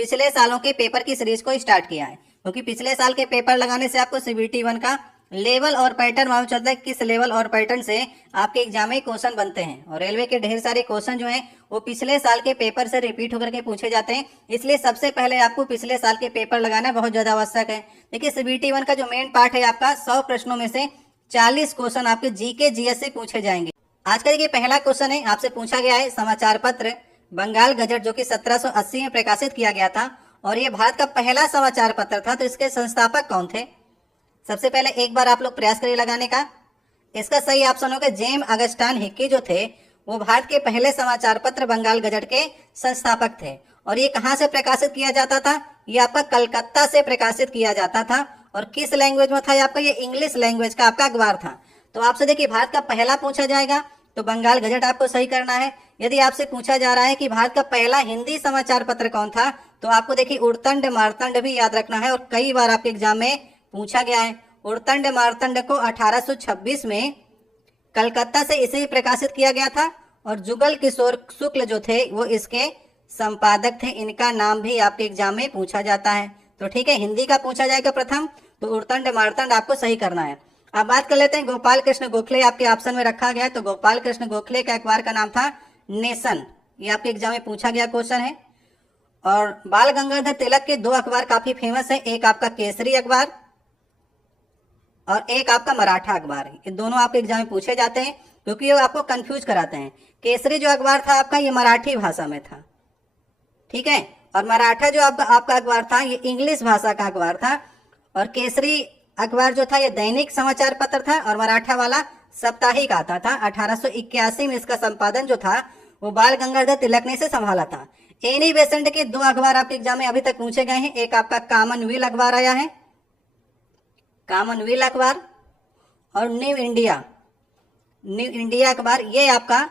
पिछले सालों के पेपर की सीरीज को स्टार्ट किया है, क्योंकि पिछले साल के पेपर लगाने से आपको सीबीटी 1 का लेवल और पैटर्न मालूम चलता है, किस लेवल और पैटर्न से आपके एग्जाम में क्वेश्चन बनते हैं। और रेलवे के ढेर सारे क्वेश्चन जो हैं वो पिछले साल के पेपर से रिपीट होकर के पूछे जाते हैं, इसलिए सबसे पहले आपको पिछले साल के पेपर लगाना बहुत ज्यादा आवश्यक है। देखिए सीबीटी 1 का जो मेन पार्ट है आपका 100 प्रश्नों में से 40 क्वेश्चन आपके जीके जीएस से पूछे जाएंगे। आज का देखिए पहला क्वेश्चन है, आपसे पूछा गया है समाचार पत्र बंगाल गजट जो कि 1780 में प्रकाशित किया गया था और ये भारत का पहला समाचार पत्र था, तो इसके संस्थापक कौन थे? सबसे पहले एक बार आप लोग प्रयास करिए लगाने का। इसका सही ऑप्शन होगा जेम्स अगस्टाइन हिक्की जो थे वो भारत के पहले समाचार पत्र बंगाल गजट के संस्थापक थे। और ये कहाँ से प्रकाशित किया जाता था? ये आपका कलकत्ता से प्रकाशित किया जाता था। और किस लैंग्वेज में था ये आपका? ये इंग्लिश लैंग्वेज का आपका अखबार था। तो आपसे देखिए भारत का पहला पूछा जाएगा तो बंगाल गजट आपको सही करना है। यदि आपसे पूछा जा रहा है कि भारत का पहला हिंदी समाचार पत्र कौन था, तो आपको देखिए उड़तंड मारतंड भी याद रखना है और कई बार आपके एग्जाम में पूछा गया है। उड़तंड मारतंड को 1826 में कलकत्ता से इसे ही प्रकाशित किया गया था और जुगल किशोर शुक्ल जो थे वो इसके संपादक थे। इनका नाम भी आपके एग्जाम में पूछा जाता है। तो ठीक है, हिंदी का पूछा जाएगा प्रथम, तो उड़तंड मारतंड आपको सही करना है। अब बात कर लेते हैं गोपाल कृष्ण गोखले आपके ऑप्शन में रखा गया है, तो गोपाल कृष्ण गोखले का अखबार का नाम था नेशन। ये आपके एग्जाम में पूछा गया क्वेश्चन है। और बाल गंगाधर तिलक के दो अखबार काफी फेमस है, एक आपका केसरी अखबार और एक आपका मराठा अखबार। ये दोनों आपके एग्जाम में पूछे जाते हैं क्योंकि ये आपको कंफ्यूज कराते हैं। केसरी जो अखबार था आपका ये मराठी भाषा में था, ठीक है, और मराठा जो आपका अखबार था ये इंग्लिश भाषा का अखबार था। और केसरी अखबार जो था ये दैनिक समाचार पत्र था और मराठा वाला साप्ताहिक आता था। 1881 में इसका संपादन जो था वो बाल गंगाधर तिलक ने इसे संभाला था। एनी बेसेंट के दो अखबार आपके एग्जाम में अभी तक पूछे गए हैं, एक आपका कॉमनवेल्थ अखबार आया है, कॉमनवेल्थ अखबार, और न्यू इंडिया अखबार, ये आपका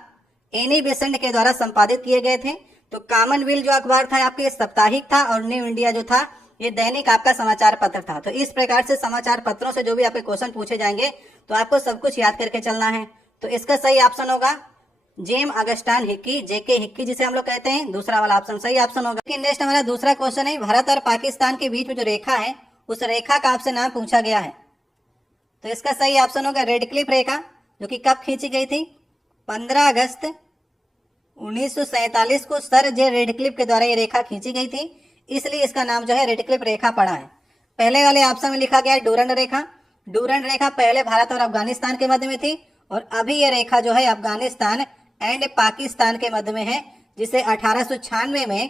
एनी बेसेंट के द्वारा संपादित किए गए थे। तो कॉमनवेल्थ जो अखबार था आपके साप्ताहिक था और न्यू इंडिया जो था ये दैनिक आपका समाचार पत्र था। तो इस प्रकार से समाचार पत्रों से जो भी आपके क्वेश्चन पूछे जाएंगे तो आपको सब कुछ याद करके चलना है। तो इसका सही ऑप्शन होगा जेम्स अगस्टाइन हिक्की, जेके हिक्की जिसे हम लोग कहते हैं, दूसरा वाला ऑप्शन सही ऑप्शन होगा। नेक्स्ट हमारा दूसरा क्वेश्चन है, भारत और पाकिस्तान के बीच में जो रेखा है उस रेखा का आपसे नाम पूछा गया है। तो इसका सही ऑप्शन होगा रेडक्लिफ रेखा, जो कि कब खींची गई थी? 15 अगस्त 1947 को सर जे रेडक्लिफ के द्वारा ये रेखा खींची गई थी, इसलिए इसका नाम जो है रेडक्लिफ रेखा पड़ा है। पहले वाले ऑप्शन में लिखा गया है डूरंड रेखा। डूरंड रेखा पहले भारत और अफगानिस्तान के मध्य में थी और अभी ये रेखा जो है अफगानिस्तान एंड पाकिस्तान के मध्य में है, जिसे 1896 में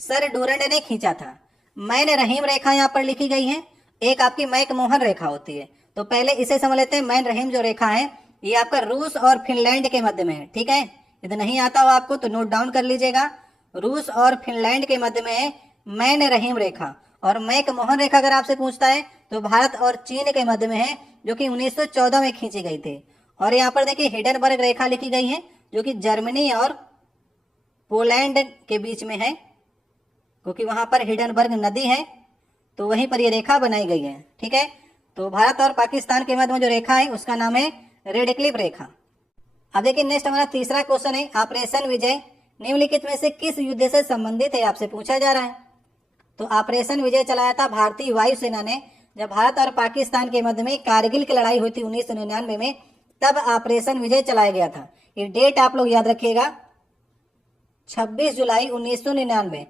सर डूरंड ने खींचा था। मैन रहीम रेखा यहाँ पर लिखी गई है, एक आपकी मैकमोहन रेखा होती है। तो पहले इसे समझ लेते हैं। मैन रहीम जो रेखा है ये आपका रूस और फिनलैंड के मध्य में है, ठीक है, यदि नहीं आता हो आपको तो नोट डाउन कर लीजिएगा। रूस और फिनलैंड के मध्य में है मैन रहीम रेखा। और मैकमोहन रेखा अगर आपसे पूछता है तो भारत और चीन के मध्य में है, जो कि 1914 में खींची गई थी। और यहाँ पर देखिए हिडनबर्ग रेखा लिखी गई है, जो कि जर्मनी और पोलैंड के बीच में है, क्योंकि वहां पर हिडनबर्ग नदी है, तो वहीं पर ये रेखा बनाई गई है, ठीक है। तो भारत और पाकिस्तान के मध्य में जो रेखा है उसका नाम है रेडक्लिफ रेखा। अब देखिए नेक्स्ट हमारा तीसरा क्वेश्चन है, ऑपरेशन विजय निम्नलिखित में से किस युद्ध से संबंधित है, आपसे पूछा जा रहा है। तो ऑपरेशन विजय चलाया था भारतीय वायुसेना ने जब भारत और पाकिस्तान के मध्य में कारगिल की लड़ाई हुई थी 1999 में, तब ऑपरेशन विजय चलाया गया था। ये डेट आप लोग याद रखिएगा, 26 जुलाई 1999।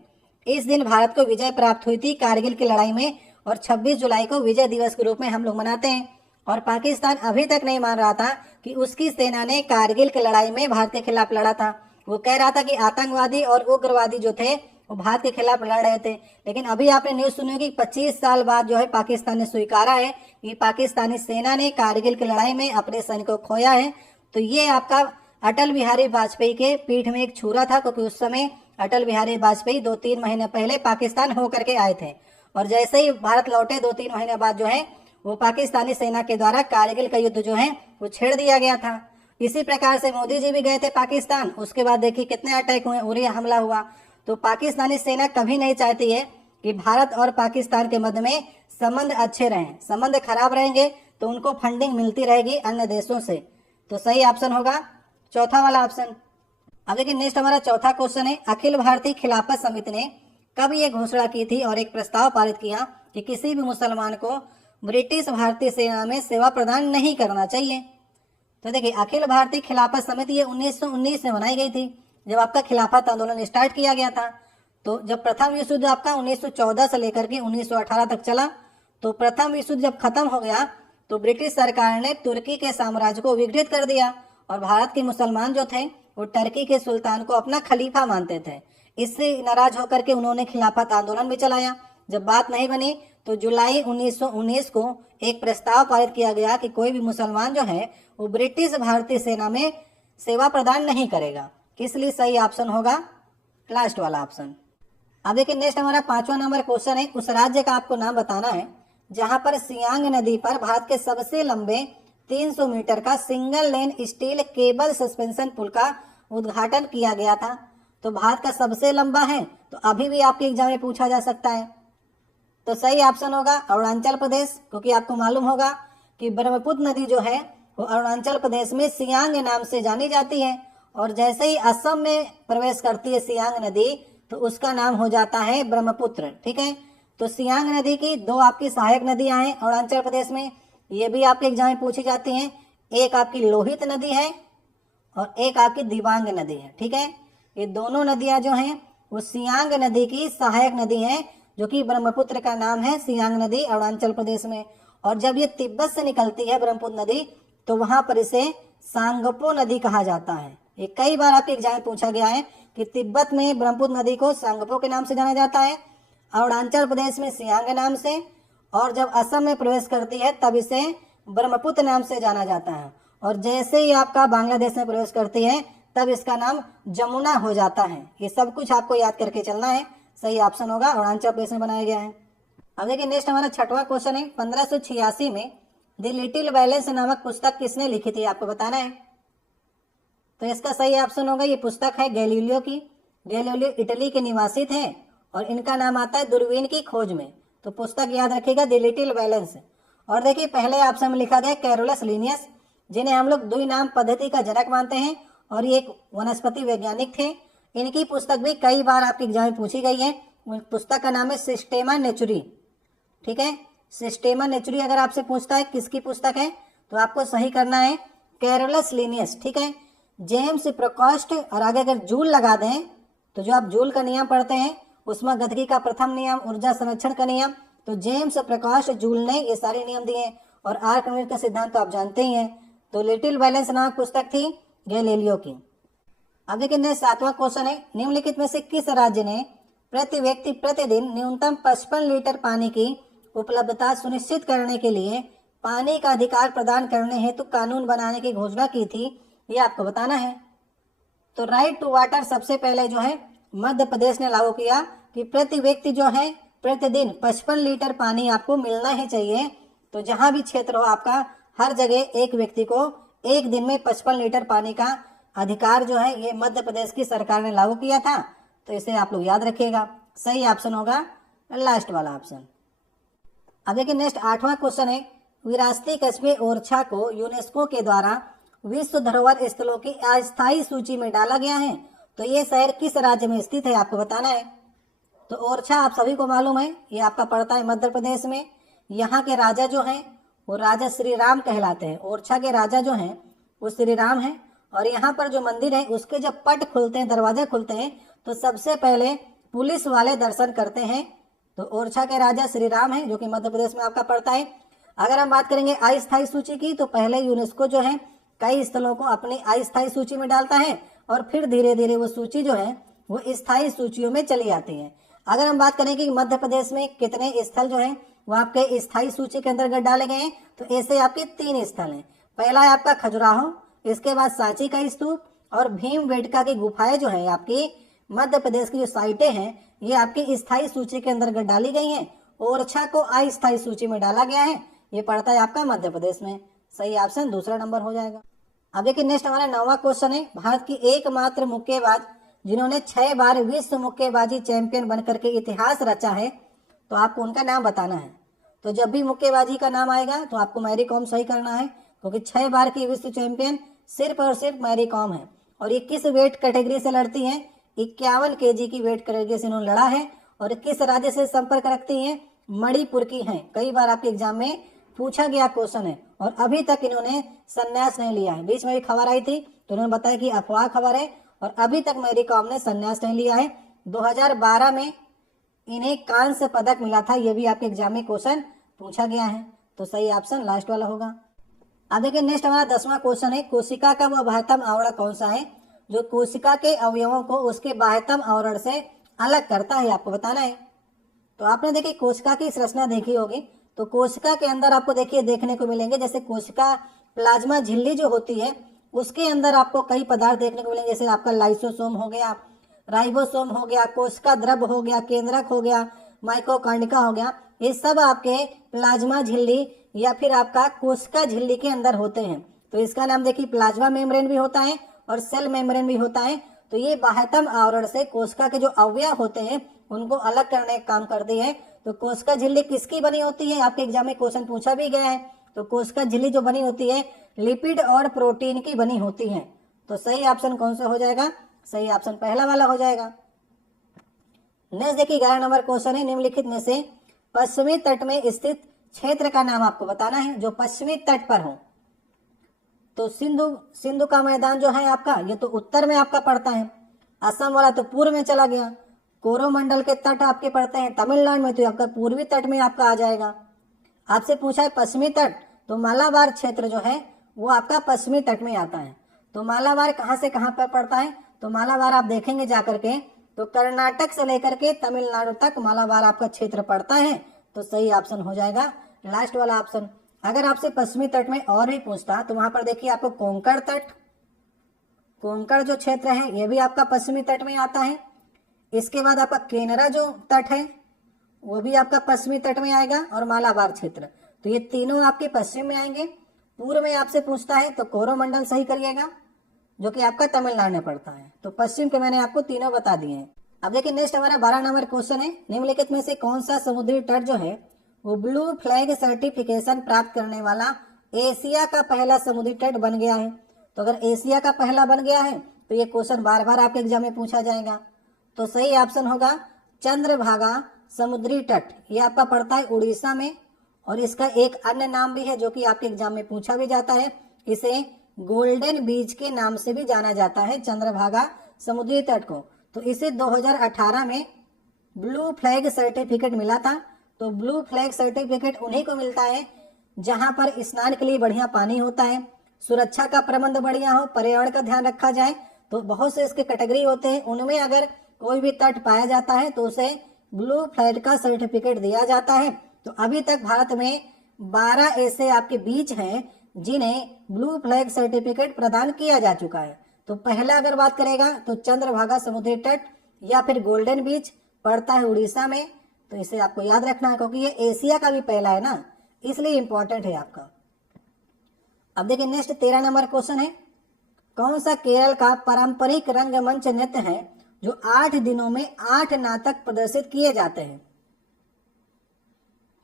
इस दिन भारत को विजय प्राप्त हुई थी कारगिल की लड़ाई में और 26 जुलाई को विजय दिवस के रूप में हम लोग मनाते हैं। और पाकिस्तान अभी तक नहीं मान रहा था कि उसकी सेना ने कारगिल की लड़ाई में भारत के खिलाफ लड़ा था। वो कह रहा था कि आतंकवादी और उग्रवादी जो थे वो भारत के खिलाफ लड़ रहे थे। लेकिन अभी आपने न्यूज सुनी होगी 25 साल बाद जो है पाकिस्तान ने स्वीकारा है कि पाकिस्तानी सेना ने कारगिल की लड़ाई में अपने सैनिकों को खोया है। तो ये आपका अटल बिहारी वाजपेयी के पीठ में एक छुरा था, क्योंकि उस समय अटल बिहारी वाजपेयी 2-3 महीने पहले पाकिस्तान होकर के आए थे और जैसे ही भारत लौटे 2-3 महीने बाद जो है वो पाकिस्तानी सेना के द्वारा कारगिल का युद्ध जो है वो छेड़ दिया गया था। इसी प्रकार से मोदी जी भी गए थे पाकिस्तान, उसके बाद देखिए कितने अटैक हुए, उरी हमला हुआ। तो पाकिस्तानी सेना कभी नहीं चाहती है कि भारत और पाकिस्तान के मध्य में संबंध अच्छे रहें। संबंध खराब रहेंगे तो उनको फंडिंग मिलती रहेगी अन्य देशों से। तो सही ऑप्शन होगा चौथा वाला ऑप्शन। अब देखिए नेक्स्ट हमारा चौथा क्वेश्चन है, अखिल भारतीय खिलाफत समिति ने कब ये घोषणा की थी और एक प्रस्ताव पारित किया कि किसी भी मुसलमान को ब्रिटिश भारतीय सेना में सेवा प्रदान नहीं करना चाहिए? तो देखिए, अखिल भारतीय खिलाफत समिति ये 1919 में बनाई गई थी, जब आपका खिलाफत आंदोलन स्टार्ट किया गया था। तो जब प्रथम विश्व युद्ध आपका 1914 से लेकर के 1918 तक चला, तो प्रथम विश्व युद्ध जब खत्म हो गया तो ब्रिटिश सरकार ने तुर्की के साम्राज्य को विघटित कर दिया और भारत के मुसलमान जो थे वो टर्की के सुल्तान को अपना खलीफा मानते थे। इससे नाराज होकर के उन्होंने खिलाफत आंदोलन भी चलाया। जब बात नहीं बनी तो जुलाई 1919 को एक प्रस्ताव पारित किया गया कि कोई भी मुसलमान जो है वो ब्रिटिश भारतीय सेना में सेवा प्रदान नहीं करेगा। इसलिए सही ऑप्शन होगा लास्ट वाला ऑप्शन। अब देखिए, नेक्स्ट हमारा 5वां नंबर क्वेश्चन है, उस राज्य का आपको नाम बताना है जहां पर सियांग नदी पर भारत के सबसे लंबे 300 मीटर का single lane steel cable suspension पुल का उद्घाटन किया गया था। तो भारत का सबसे लंबा है, तो अभी भी आपके एग्जाम में पूछा जा सकता है। तो सही ऑप्शन होगा अरुणाचल प्रदेश, क्योंकि आपको मालूम होगा कि ब्रह्मपुत्र नदी जो है वो अरुणाचल प्रदेश में सियांग नाम से जानी जाती है, और जैसे ही असम में प्रवेश करती है सियांग नदी तो उसका नाम हो जाता है ब्रह्मपुत्र। ठीक है, तो सियांग नदी की दो आपकी सहायक नदियां हैं अरुणाचल प्रदेश में, ये भी आपके एग्जाम में पूछी जाती हैं। एक आपकी लोहित नदी है और एक आपकी दिबांग नदी है। ठीक है, ये दोनों नदियां जो हैं वो सियांग नदी की सहायक नदी हैं, जो कि ब्रह्मपुत्र का नाम है सियांग नदी अरुणाचल प्रदेश में। और जब ये तिब्बत से निकलती है ब्रह्मपुत्र नदी तो वहां पर इसे सांगपो नदी कहा जाता है। ये कई बार आपके एग्जाम में पूछा गया है कि तिब्बत में ब्रह्मपुत्र नदी को सांगपो के नाम से जाना जाता है, अरुणाचल प्रदेश में सियांग नाम से, और जब असम में प्रवेश करती है तब इसे ब्रह्मपुत्र नाम से जाना जाता है, और जैसे ही आपका बांग्लादेश में प्रवेश करती है तब इसका नाम जमुना हो जाता है। ये सब कुछ आपको याद करके चलना है। सही ऑप्शन होगा अरुणाचल प्रदेश में बनाया गया है। अब देखिए, नेक्स्ट हमारा 6वां क्वेश्चन है, 1586 में द लिटिल बैलेंस नामक पुस्तक किसने लिखी थी, आपको बताना है। तो इसका सही ऑप्शन होगा, ये पुस्तक है गैलीलियो की। गैलीलियो इटली के निवासी थे और इनका नाम आता है दूरबीन की खोज में। तो पुस्तक याद रखिएगा द लिटिल बैलेंस। और देखिए, पहले ऑप्शन में लिखा गया कैरोलस लिनियस, जिन्हें हम लोग द्विनाम पद्धति का जनक मानते हैं, और ये एक वनस्पति वैज्ञानिक थे। इनकी पुस्तक भी कई बार आपके एग्जाम में पूछी गई है। पुस्तक का नाम है सिस्टेमा नेचुरी। ठीक है, सिस्टेमा नेचुरी अगर आपसे पूछता है किसकी पुस्तक है तो आपको सही करना है कैरोलस लिनियस। ठीक है, जेम्स प्रोकोस्ट, और आगे अगर जूल लगा दें तो जो आप जूल का नियम पढ़ते हैं उसमें गतिकी का प्रथम नियम, ऊर्जा संरक्षण का नियम, तो जेम्स प्रकाश जूल ने ये सारे नियम दिए। और आर्कमिड का सिद्धांत तो आप जानते ही हैं। तो लिटिल बैलेंस नामक पुस्तक थी गैलीलियो की। अब देखिए, 7वां क्वेश्चन है, निम्नलिखित में से किस राज्य ने प्रति व्यक्ति प्रतिदिन न्यूनतम 55 लीटर पानी की उपलब्धता सुनिश्चित करने के लिए पानी का अधिकार प्रदान करने हेतु कानून बनाने की घोषणा की थी, ये आपको बताना है। तो राइट टू वाटर सबसे पहले जो है मध्य प्रदेश ने लागू किया कि प्रति व्यक्ति जो है प्रतिदिन 55 लीटर पानी आपको मिलना ही चाहिए। तो जहां भी क्षेत्र हो आपका, हर जगह एक व्यक्ति को एक दिन में 55 लीटर पानी का अधिकार जो है ये मध्य प्रदेश की सरकार ने लागू किया था। तो इसे आप लोग याद रखिएगा। सही ऑप्शन होगा लास्ट वाला ऑप्शन। अब देखिए, नेक्स्ट 8वां क्वेश्चन है, विरासती कस्बे ओरछा को यूनेस्को के द्वारा विश्व धरोहर स्थलों की अस्थायी सूची में डाला गया है। तो ये शहर किस राज्य में स्थित है, आपको बताना है। तो ओरछा आप सभी को मालूम है, ये आपका पड़ता है मध्य प्रदेश में। यहाँ के राजा जो हैं वो राजा श्री राम कहलाते हैं। ओरछा के राजा जो हैं वो श्री राम हैं। और यहाँ पर जो मंदिर है उसके जब पट खुलते हैं, दरवाजे खुलते हैं, तो सबसे पहले पुलिस वाले दर्शन करते हैं। तो ओरछा के राजा श्री राम है, जो कि मध्य प्रदेश में आपका पड़ता है। अगर हम बात करेंगे अस्थायी सूची की, तो पहले यूनेस्को जो है कई स्थलों को अपनी अस्थायी सूची में डालता है और फिर धीरे धीरे वो सूची जो है वो स्थायी सूचियों में चली आती है। अगर हम बात करें कि मध्य प्रदेश में कितने स्थल जो हैं वो आपके स्थायी सूची के अंतर्गत डाले गए हैं, तो ऐसे आपके 3 स्थल हैं। पहला है आपका खजुराहो, इसके बाद सांची का स्तूप, और भीमबेटका की गुफाएं जो है आपकी मध्य प्रदेश की जो साइटें हैं ये आपकी स्थायी सूची के अंतर्गत डाली गई हैं। ओरछा को अस्थायी सूची में डाला गया है, ये पड़ता है आपका मध्य प्रदेश में। सही ऑप्शन दूसरा नंबर हो जाएगा। अब देखिए, नेक्स्ट हमारा 9वां क्वेश्चन है, भारत की एकमात्र मुक्केबाज जिन्होंने 6 बार विश्व मुक्केबाजी चैंपियन बनकर के इतिहास रचा है, तो आपको उनका नाम बताना है। तो जब भी मुक्केबाजी का नाम आएगा तो आपको मैरी कॉम सही करना है, क्योंकि 6 बार की विश्व चैंपियन सिर्फ और सिर्फ मैरी कॉम है। और ये किस वेट कैटेगरी से लड़ती हैं, 51 kg की वेट कैटेगरी से इन्होंने लड़ा है। और किस राज्य से संपर्क रखती हैं? मणिपुर की हैं। कई बार आपके एग्जाम में पूछा गया क्वेश्चन है। और अभी तक इन्होंने संन्यास नहीं लिया है। बीच में भी खबर आई थी तो उन्होंने बताया कि अफवाह खबर है, और अभी तक मेरी कॉम ने संन्यास नहीं लिया है। 2012 में इन्हें कांस्य पदक मिला था, ये भी आपके एग्जाम में क्वेश्चन पूछा गया है। तो सही ऑप्शन लास्ट वाला होगा। अब देखिए नेक्स्ट हमारा 10वां क्वेश्चन है, कोशिका का वह बाह्यतम आवरण कौन सा है जो कोशिका के अवयवों को उसके बाह्यतम आवरण से अलग करता है, आपको बताना है। तो आपने देखिए कोशिका की संरचना देखी होगी, तो कोशिका के अंदर आपको देखिए देखने को मिलेंगे, जैसे कोशिका प्लाज्मा झिल्ली जो होती है उसके अंदर आपको कई पदार्थ देखने को मिलेंगे, जैसे आपका लाइसोसोम हो गया, राइबोसोम हो गया, कोशिका द्रव हो गया, केंद्रक हो गया, माइटोकॉन्ड्रिया हो गया। ये सब आपके प्लाज्मा झिल्ली या फिर आपका कोशिका झिल्ली के अंदर होते हैं। तो इसका नाम देखिए प्लाज्मा मेम्ब्रेन भी होता है और सेल मेम्ब्रेन भी होता है। तो ये बाह्यतम आवरण से कोशिका के जो अवयव होते हैं उनको अलग करने का काम करती है। तो कोशिका झिल्ली किसकी बनी होती है, आपके एग्जाम में क्वेश्चन पूछा भी गया है। तो कोशिका झिल्ली जो बनी होती है लिपिड और प्रोटीन की बनी होती है। तो सही ऑप्शन कौन सा हो जाएगा? सही ऑप्शन पहला वाला हो जाएगा। नेक्स्ट देखिए 11 नंबर क्वेश्चन है, निम्नलिखित में से पश्चिमी तट में स्थित क्षेत्र का नाम आपको बताना है जो पश्चिमी तट पर हो। तो सिंधु का मैदान जो है आपका, ये तो उत्तर में आपका पड़ता है। असम वाला तो पूर्व में चला गया। कोरोमंडल के तट आपके पड़ते हैं तमिलनाडु में, तो आपका पूर्वी तट में आपका आ जाएगा। आपसे पूछा है पश्चिमी तट, तो मालाबार क्षेत्र जो है वो आपका पश्चिमी तट में आता है। तो मालाबार कहाँ से कहाँ पर पड़ता है? तो मालाबार आप देखेंगे जाकर के, तो कर्नाटक से लेकर के तमिलनाडु तक मालाबार आपका क्षेत्र पड़ता है। तो सही ऑप्शन हो जाएगा लास्ट वाला ऑप्शन। अगर आपसे पश्चिमी तट में और भी पूछता तो वहां पर देखिए आपको कोंकण तट, कोंकण जो क्षेत्र है ये भी आपका पश्चिमी तट में आता है। इसके बाद आपका केनरा जो तट है वो भी आपका पश्चिमी तट में आएगा, और मालाबार क्षेत्र, तो ये तीनों आपके पश्चिम में आएंगे। पूर्व में आपसे पूछता है तो कोरोमंडल सही करिएगा जो कि आपका तमिलनाडु में पड़ता है। तो पश्चिम के मैंने आपको तीनों बता दिए हैं। अब देखिए नेक्स्ट हमारा 12 नंबर क्वेश्चन है, निम्नलिखित में से कौन सा समुद्री तट जो है वो ब्लू फ्लैग सर्टिफिकेशन प्राप्त करने वाला एशिया का पहला समुद्री तट बन गया है। तो अगर एशिया का पहला बन गया है तो ये क्वेश्चन बार बार आपके एग्जाम में पूछा जाएगा। तो सही ऑप्शन होगा चंद्रभागा समुद्री तट। ये आपका पड़ता है उड़ीसा में, और इसका एक अन्य नाम भी है जो कि आपके एग्जाम में पूछा भी जाता है। इसे गोल्डन बीच के नाम से भी जाना जाता है, चंद्रभागा समुद्री तट को। तो इसे 2018 में ब्लू फ्लैग सर्टिफिकेट मिला था। तो ब्लू फ्लैग सर्टिफिकेट उन्हीं को मिलता है जहां पर स्नान के लिए बढ़िया पानी होता है, सुरक्षा का प्रबंध बढ़िया हो, पर्यावरण का ध्यान रखा जाए। तो बहुत से इसके कैटेगरी होते हैं, उनमें अगर कोई भी तट पाया जाता है तो उसे ब्लू फ्लैग का सर्टिफिकेट दिया जाता है। तो अभी तक भारत में 12 ऐसे आपके बीच हैं जिन्हें ब्लू फ्लैग सर्टिफिकेट प्रदान किया जा चुका है। तो पहला अगर बात करेगा तो चंद्रभागा समुद्री तट या फिर गोल्डन बीच पड़ता है उड़ीसा में। तो इसे आपको याद रखना है क्योंकि ये एशिया का भी पहला है ना, इसलिए इंपॉर्टेंट है आपका। अब देखिए नेक्स्ट 13 नंबर क्वेश्चन है, कौन सा केरल का पारंपरिक रंगमंच नृत्य है जो 8 दिनों में 8 नाटक प्रदर्शित किए जाते हैं?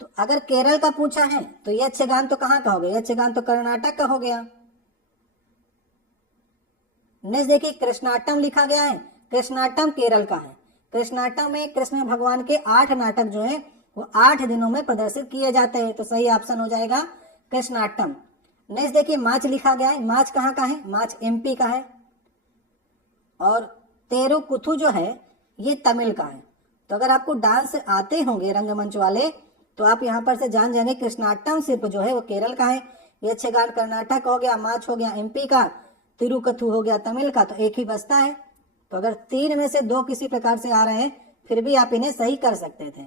तो अगर केरल का पूछा है तो यक्षगान तो कहाँ का हो गया? यक्षगान तो कर्नाटक का हो गया। नेक्स्ट देखिए कृष्णाटम लिखा गया है, कृष्णाटम केरल का है। कृष्णाटम में कृष्ण भगवान के 8 नाटक जो है वो 8 दिनों में प्रदर्शित किए जाते हैं। तो सही ऑप्शन हो जाएगा कृष्णाटम। नेक्स्ट देखिए मार्च लिखा गया है, मार्च कहाँ का है? मार्च एमपी का है। और तेरुकुथु जो है ये तमिल का है। तो अगर आपको डांस आते होंगे रंगमंच वाले तो आप यहाँ पर से जान जाएंगे कृष्णाटम सिर्फ जो है वो केरल का है, यक्षगान कर्नाटक हो गया, मार्च हो गया एमपी का, तिरुकथु हो गया तमिल का। तो एक ही बचता है। तो अगर 3 में से 2 किसी प्रकार से आ रहे हैं फिर भी आप इन्हें सही कर सकते थे।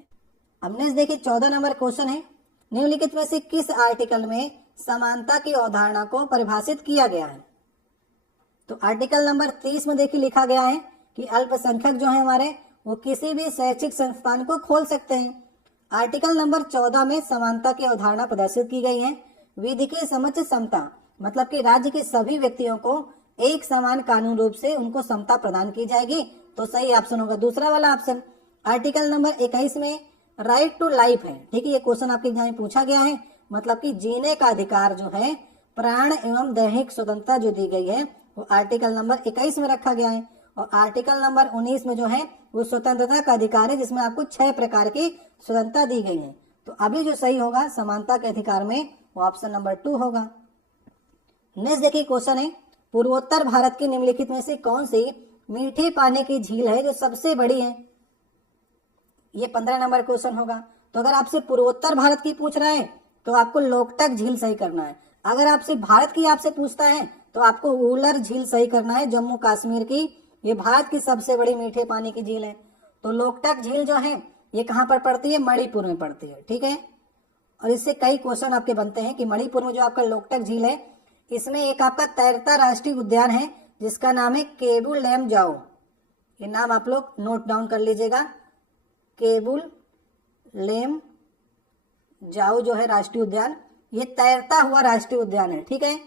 अब नेक्स्ट देखिए 14 नंबर क्वेश्चन है, निम्नलिखित में से किस आर्टिकल में समानता की अवधारणा को परिभाषित किया गया है? तो आर्टिकल नंबर 30 में देखिए लिखा गया है कि अल्पसंख्यक जो है हमारे वो किसी भी शैक्षिक संस्थान को खोल सकते हैं। आर्टिकल नंबर 14 में समानता की अवधारणा प्रदर्शित की गई है। विधि की समझ समता, मतलब कि राज्य के सभी व्यक्तियों को एक समान कानून रूप से उनको समता प्रदान की जाएगी। तो सही ऑप्शन होगा दूसरा वाला ऑप्शन। आर्टिकल नंबर 21 में राइट टू लाइफ है। ठीक है, ये क्वेश्चन आपके एग्जाम में पूछा गया है, मतलब कि जीने का अधिकार जो है, प्राण एवं दैहिक स्वतंत्रता जो दी गई है वो आर्टिकल नंबर 21 में रखा गया है। और आर्टिकल नंबर 19 में जो है वो स्वतंत्रता का अधिकार है, जिसमें आपको 6 प्रकार की स्वतंत्रता दी गई है। तो अभी जो सही होगा समानता के अधिकार में वो ऑप्शन नंबर 2 होगा। नेक्स्ट देखिए क्वेश्चन है, पूर्वोत्तर भारत की निम्नलिखित में से कौन सी मीठे पानी की झील है जो सबसे बड़ी है? ये 15 नंबर क्वेश्चन होगा। तो अगर आपसे पूर्वोत्तर भारत की पूछ रहा है तो आपको लोकटक झील सही करना है। अगर आपसे भारत की आपसे पूछता है तो आपको उलर झील सही करना है, जम्मू कश्मीर की। ये भारत की सबसे बड़ी मीठे पानी की झील है। तो लोकटक झील जो है ये कहाँ पर पड़ती है? मणिपुर में पड़ती है, ठीक है। और इससे कई क्वेश्चन आपके बनते हैं कि मणिपुर में जो आपका लोकटक झील है, इसमें एक आपका तैरता राष्ट्रीय उद्यान है जिसका नाम है केबुल लैम जाओ। ये नाम आप लोग नोट डाउन कर लीजिएगा, केबुल लेम जाओ जो है राष्ट्रीय उद्यान, ये तैरता हुआ राष्ट्रीय उद्यान है, ठीक है।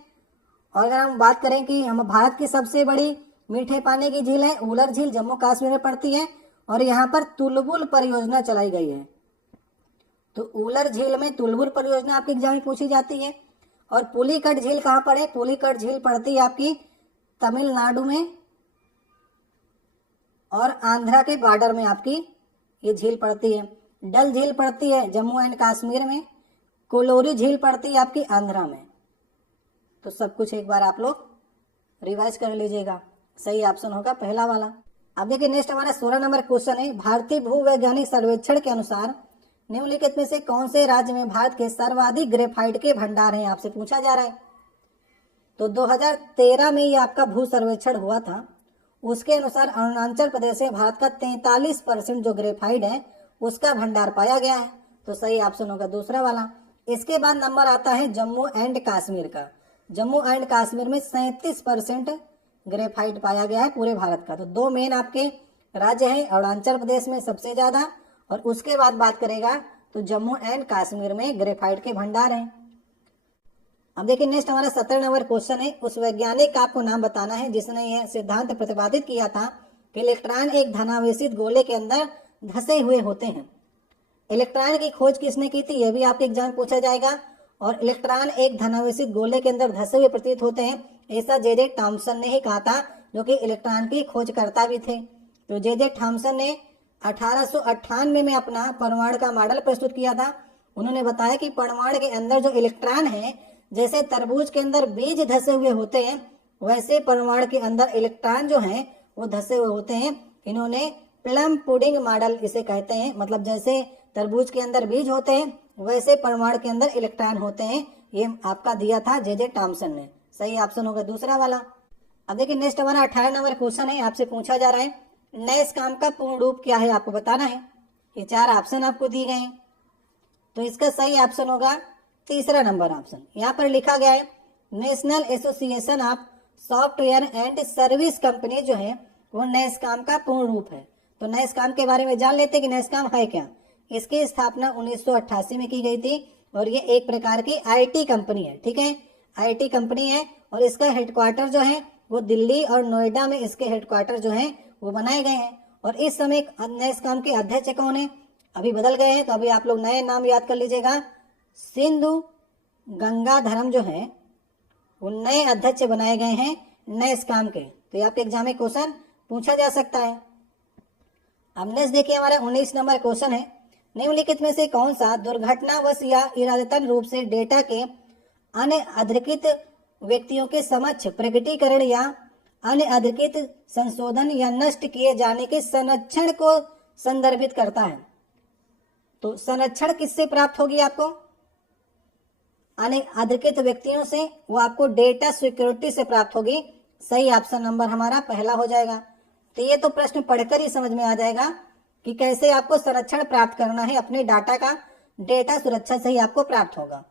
और अगर हम बात करें कि हम भारत की सबसे बड़ी मीठे पानी की झील है, उलर झील जम्मू कश्मीर में पड़ती है और यहाँ पर तुलबुल परियोजना चलाई गई है। तो उलर झील में तुलबुल परियोजना आपके एग्जाम में पूछी जाती है। और पुलिकट झील कहाँ पर है? पुलिकट झील पड़ती है आपकी तमिलनाडु में और आंध्रा के बॉर्डर में आपकी ये झील पड़ती है। डल झील पड़ती है जम्मू एंड कश्मीर में। कोलोरी झील पड़ती है आपकी आंध्रा में। तो सब कुछ एक बार आप लोग रिवाइज कर लीजिएगा। सही ऑप्शन होगा पहला वाला। अब देखिए नेक्स्ट हमारा 16 नंबर क्वेश्चन है, भारतीय भूवैज्ञानिक सर्वेक्षण के अनुसार निम्नलिखित में से कौन से राज्य में भारत के सर्वाधिक ग्रेफाइट के भंडार हैं? आपसे पूछा जा रहा है। तो 2013 में ये आपका भू सर्वेक्षण हुआ था। उसके अनुसार अरुणाचल प्रदेश में भारत का 43% जो ग्रेफाइट है उसका भंडार पाया गया है। तो सही ऑप्शन होगा दूसरा वाला। इसके बाद नंबर आता है जम्मू एंड कश्मीर का। जम्मू एंड कश्मीर में 37% ग्रेफाइट पाया गया है पूरे भारत का। तो दो मेन आपके राज्य हैं, अरुणाचल प्रदेश में सबसे ज्यादा और उसके बाद बात करेगा तो जम्मू एंड कश्मीर में ग्रेफाइट के भंडार हैं। अब देखिए नेक्स्ट हमारा 17 नंबर क्वेश्चन है, उस वैज्ञानिक का आपको नाम बताना है जिसने यह सिद्धांत प्रतिपादित किया था कि इलेक्ट्रॉन एक धनावेशित गोले के अंदर धसे हुए होते हैं। इलेक्ट्रॉन की खोज किसने की थी? यह भी आपके एग्जाम में पूछा जाएगा। और इलेक्ट्रॉन एक धनावेशित गोले के अंदर धसे हुए प्रतीत होते हैं, ऐसा जे थॉमसन ने ही कहा था, जो कि इलेक्ट्रॉन की खोजकर्ता भी थे। तो जे थॉमसन ने 1898 में अपना परमाणु का मॉडल प्रस्तुत किया था। उन्होंने बताया कि परमाणु के अंदर जो इलेक्ट्रॉन है, जैसे तरबूज के अंदर बीज धसे हुए होते हैं, वैसे परमाणु के अंदर इलेक्ट्रॉन जो हैं वो धसे हुए होते हैं। इन्होंने प्लम पुडिंग मॉडल इसे कहते हैं, मतलब जैसे तरबूज के अंदर बीज होते हैं वैसे परमाणु के अंदर इलेक्ट्रॉन होते हैं। ये आपका दिया था जे थॉमसन ने। सही ऑप्शन होगा दूसरा वाला। अब देखिए नेक्स्ट हमारा 18 नंबर क्वेश्चन है, आपसे पूछा जा रहा है NASCAM का पूर्ण रूप क्या है? आपको बताना है। ये 4 ऑप्शन आपको दिए गए हैं। तो इसका सही ऑप्शन होगा तीसरा नंबर ऑप्शन। यहाँ पर लिखा गया है national association of software and service company जो है वो NASCAM का पूर्ण रूप है। तो NASCAM के बारे में जान लेते हैं कि NASCAM है क्या। इसकी स्थापना 1988 में की गई थी और ये एक प्रकार की IT कंपनी है, ठीक है। IT कंपनी है और इसका हेडक्वार्टर जो है वो दिल्ली और नोएडा में इसके हेडक्वार्टर जो है वो बनाए गए हैं। और इस समय NASCAM के अध्यक्ष कौन है? अभी बदल गए हैं, तो अभी आप लोग नए नाम याद कर लीजिएगा। सिंधु गंगाधरम जो है वो नए अध्यक्ष बनाए गए हैं NASCAM के। तो ये आपके एग्जाम में क्वेश्चन पूछा जा सकता है। अब नेक्स्ट देखिए हमारा 19 नंबर क्वेश्चन है, निम्नलिखित में से कौन सा दुर्घटनावश या इरादतन रूप से डेटा के अन्य अधिकृत व्यक्तियों के समक्ष प्रकटीकरण या अन्य अधिकृत संशोधन या नष्ट किए जाने के संरक्षण को संदर्भित करता है? तो संरक्षण किससे प्राप्त होगी आपको? अन्य अधिकृत व्यक्तियों से, वो आपको डेटा सिक्योरिटी से प्राप्त होगी। सही ऑप्शन नंबर हमारा पहला हो जाएगा। तो ये तो प्रश्न पढ़कर ही समझ में आ जाएगा कि कैसे आपको संरक्षण प्राप्त करना है अपने डाटा का। डेटा सुरक्षा से ही आपको प्राप्त होगा।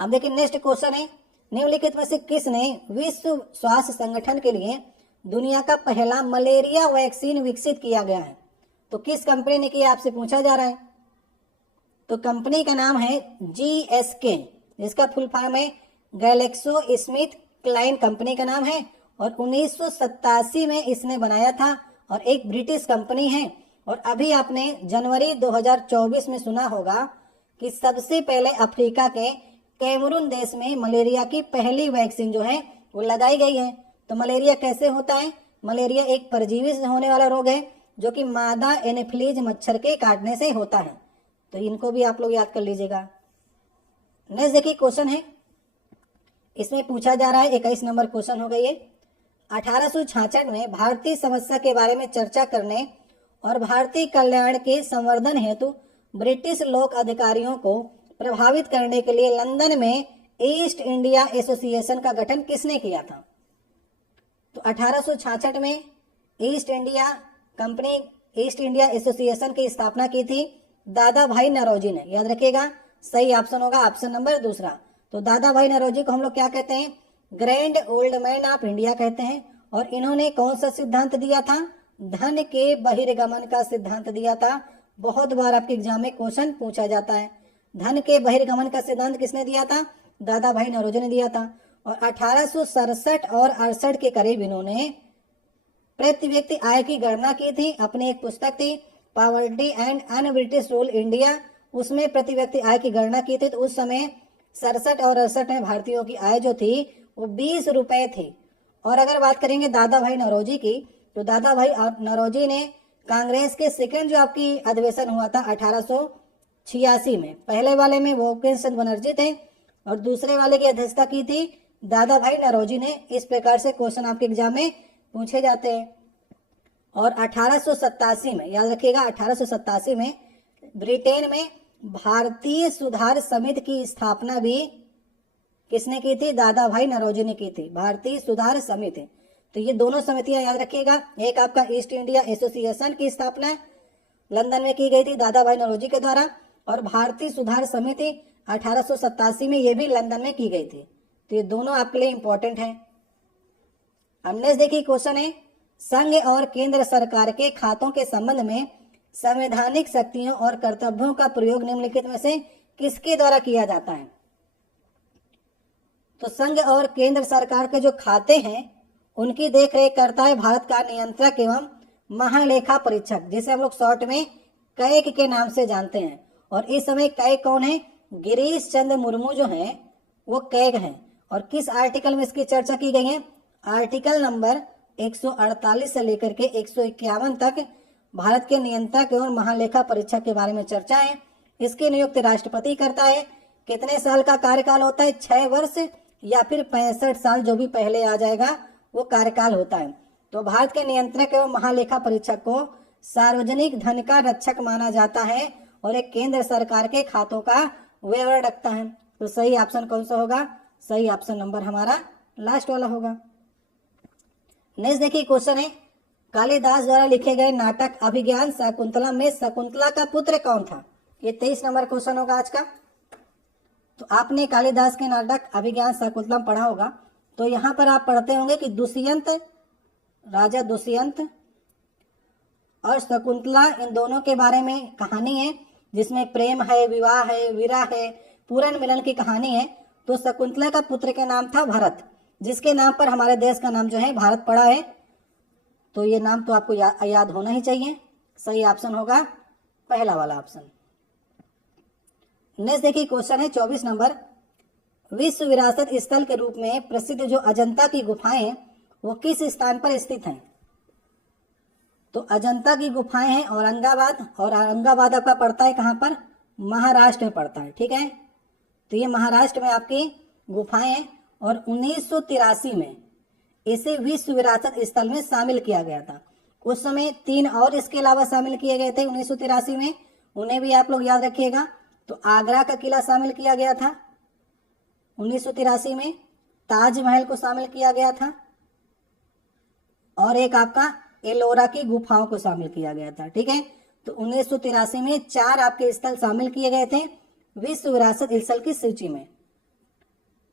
अब देखिए नेक्स्ट क्वेश्चन है, निम्नलिखित में से किसने विश्व स्वास्थ्य संगठन के लिए दुनिया का पहला मलेरिया वैक्सीन विकसित किया गया है? तो किस कंपनी ने किया आपसे पूछा जा रहा है। तो कंपनी का नाम है GSK, जिसका फुल फॉर्म है गैलेक्सो स्मिथ क्लाइन कंपनी का नाम है। और 1987 में इसने बनाया था और एक ब्रिटिश कंपनी है। और अभी आपने जनवरी 2024 में सुना होगा कि सबसे पहले अफ्रीका के कैमरून देश में मलेरिया की पहली वैक्सीन जो है वो लगाई गई है। तो मलेरिया कैसे होता है? मलेरिया एक परजीवी से होने वाला रोग है जो कि मादा एनोफिलीज मच्छर के काटने से होता है। तो इनको भी आप लोग याद कर लीजिएगा। नेक्स्ट देखिए क्वेश्चन है, इसमें पूछा जा रहा है 21 नंबर क्वेश्चन होगा ये। 1866 में भारतीय समस्या के बारे में चर्चा करने और भारतीय कल्याण के संवर्धन हेतु ब्रिटिश लोक अधिकारियों को प्रभावित करने के लिए लंदन में ईस्ट इंडिया एसोसिएशन का गठन किसने किया था? तो 1866 में east India company, east India association की स्थापना की थी दादा भाई नौरोजी ने। याद रखिएगा, सही ऑप्शन होगा ऑप्शन नंबर दूसरा। तो दादा भाई नौरोजी को हम लोग क्या कहते हैं? Grand old man of India कहते हैं। और इन्होंने कौन सा सिद्धांत दिया था? धन के बहिर्गमन का सिद्धांत दिया था। बहुत बार आपके एग्जाम में क्वेश्चन पूछा जाता है। धन के बहिर्गमन का सिद्धांत किसने दिया था? दादा भाई नौरोजी ने दिया था। और 1867 और 68 के करीब इन्होंने प्रति व्यक्ति आय की गणना की थी। अपनी एक पुस्तक थी poverty and un British rule India, उसमें प्रति व्यक्ति आय की गणना की थी। तो उस समय 67 और 68 में भारतीयों की आय जो थी वो 20 रुपए थी। और अगर बात करेंगे दादा भाई नौरोजी की, तो दादा भाई नौरोजी ने कांग्रेस के सेकंड जो आपकी अधिवेशन हुआ था 1886 में, पहले वाले में बंकिम चंद्र बनर्जी थे और दूसरे वाले की अध्यक्षता की थी दादा भाई नौरोजी ने। इस प्रकार से क्वेश्चन आपके एग्जाम में पूछे जाते हैं। और 1887 में, याद रखिएगा 1887 में ब्रिटेन में भारतीय सुधार समिति की स्थापना भी किसने की थी? दादा भाई नौरोजी ने की थी, भारतीय सुधार समिति। तो ये दोनों समितियां याद रखिएगा। एक आपका ईस्ट इंडिया एसोसिएशन की स्थापना लंदन में की गई थी दादा भाई नौरोजी के द्वारा, और भारतीय सुधार समिति 1887 में ये भी लंदन में की गई थी। तो ये दोनों आपके लिए इंपॉर्टेंट है। अब नेक्स्ट देखिए क्वेश्चन है, संघ और केंद्र सरकार के खातों के संबंध में संवैधानिक शक्तियों और कर्तव्यों का प्रयोग निम्नलिखित में से किसके द्वारा किया जाता है? तो संघ और केंद्र सरकार के जो खाते हैं उनकी देखरेख करता है भारत का नियंत्रक एवं महालेखा परीक्षक, जिसे हम लोग शॉर्ट में कैग के नाम से जानते हैं। और इस समय कैग कौन है? गिरीश चंद्र मुर्मू जो हैं वो कैग हैं। और किस आर्टिकल में इसकी चर्चा की गई है? आर्टिकल नंबर 148 से लेकर के 151 तक भारत के नियंत्रक एवं महालेखा परीक्षक के बारे में चर्चा है। इसकी नियुक्ति राष्ट्रपति करता है। कितने साल का कार्यकाल होता है? 6 वर्ष या फिर 65 साल, जो भी पहले आ जाएगा वो कार्यकाल होता है। तो भारत के नियंत्रक एवं महालेखा परीक्षक को सार्वजनिक धन का रक्षक माना जाता है और एक केंद्र सरकार के खातों का विवरण रखता है। तो सही ऑप्शन कौन सा होगा? सही ऑप्शन नंबर हमारा लास्ट वाला होगा। नेक्स्ट देखिए क्वेश्चन है, कालिदास द्वारा लिखे गए नाटक अभिज्ञान शकुंतला में शकुंतला का पुत्र कौन था? ये 23 नंबर क्वेश्चन होगा आज का। तो आपने कालिदास के नाटक अभिज्ञान शकुंतला पढ़ा होगा। तो यहाँ पर आप पढ़ते होंगे कि दुष्यंत, राजा दुष्यंत और शकुंतला, इन दोनों के बारे में कहानी है जिसमें प्रेम है, विवाह है, विरह है, पूर्ण मिलन की कहानी है। तो शकुंतला का पुत्र का नाम था भरत, जिसके नाम पर हमारे देश का नाम जो है भारत पड़ा है। तो ये नाम तो आपको याद होना ही चाहिए। सही ऑप्शन होगा पहला वाला ऑप्शन। नेक्स्ट देखिए क्वेश्चन है 24 नंबर, विश्व विरासत स्थल के रूप में प्रसिद्ध जो अजंता की गुफाएं हैं वो किस स्थान पर स्थित हैं? तो अजंता की गुफाएं हैं औरंगाबाद, और औरंगाबाद आपका पड़ता है कहाँ पर? महाराष्ट्र में पड़ता है। ठीक है, तो ये महाराष्ट्र में आपकी गुफाएं हैं। और 1983 में इसे विश्व विरासत स्थल में शामिल किया गया था। उस समय 3 और इसके अलावा शामिल किए गए थे 1983 में, उन्हें भी आप लोग याद रखिएगा। तो आगरा का किला शामिल किया गया था 1983 में, ताजमहल को शामिल किया गया था, और एक आपका एलोरा की गुफाओं को शामिल किया गया था। ठीक है, तो 1983 में 4 आपके स्थल शामिल किए गए थे विश्व विरासत स्थल की सूची में।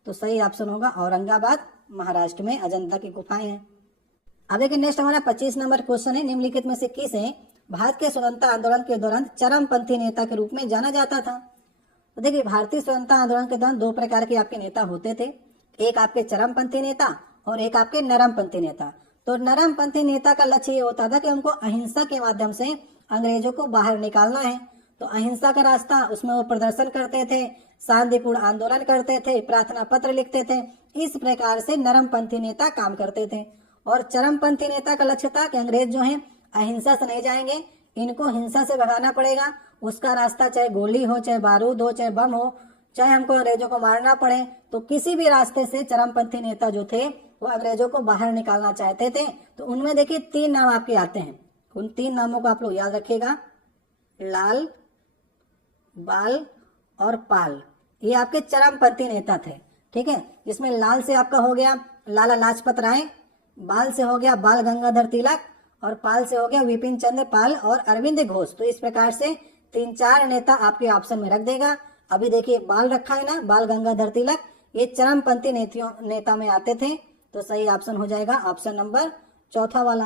तो सही ऑप्शन होगा औरंगाबाद, महाराष्ट्र में अजंता की गुफाएं हैं। अब देखिए नेक्स्ट हमारा 25 नंबर क्वेश्चन है, निम्नलिखित में से किसे भारत के स्वतंत्रता आंदोलन के दौरान चरमपंथी नेता के रूप में जाना जाता था? तो देखिए भारतीय स्वतंत्रता आंदोलन के दौरान 2 प्रकार के आपके नेता होते थे, एक आपके चरमपंथी नेता और एक आपके नरमपंथी नेता। तो नरमपंथी नेता का लक्ष्य ये होता था कि उनको अहिंसा के माध्यम से अंग्रेजों को बाहर निकालना है। तो अहिंसा का रास्ता, उसमें वो प्रदर्शन करते थे, शांतिपूर्ण आंदोलन करते थे, प्रार्थना पत्र लिखते थे। इस प्रकार से नरमपंथी नेता काम करते थे। और चरमपंथी नेता का लक्ष्य था कि अंग्रेज जो हैं अहिंसा से नहीं जाएंगे, इनको हिंसा से भगाना पड़ेगा। उसका रास्ता चाहे गोली हो, चाहे बारूद हो, चाहे बम हो, चाहे हमको अंग्रेजों को मारना पड़े, तो किसी भी रास्ते से चरमपंथी नेता जो थे वो अंग्रेजों को बाहर निकालना चाहते थे। तो उनमें देखिए 3 नाम आपके आते हैं, उन 3 नामों को आप लोग याद रखिएगा, लाल, बाल और पाल। ये आपके चरमपंथी नेता थे, ठीक है। जिसमें लाल से आपका हो गया लाला लाजपत राय, बाल से हो गया बाल गंगाधर तिलक और पाल से हो गया विपिन चंद्र पाल और अरविंद घोष। तो इस प्रकार से 3-4 नेता आपके ऑप्शन में रख देगा। अभी देखिए बाल रखा है ना, बाल गंगाधर तिलक, ये चरमपंथी नेता में आते थे। तो सही ऑप्शन हो जाएगा ऑप्शन नंबर 4 वाला।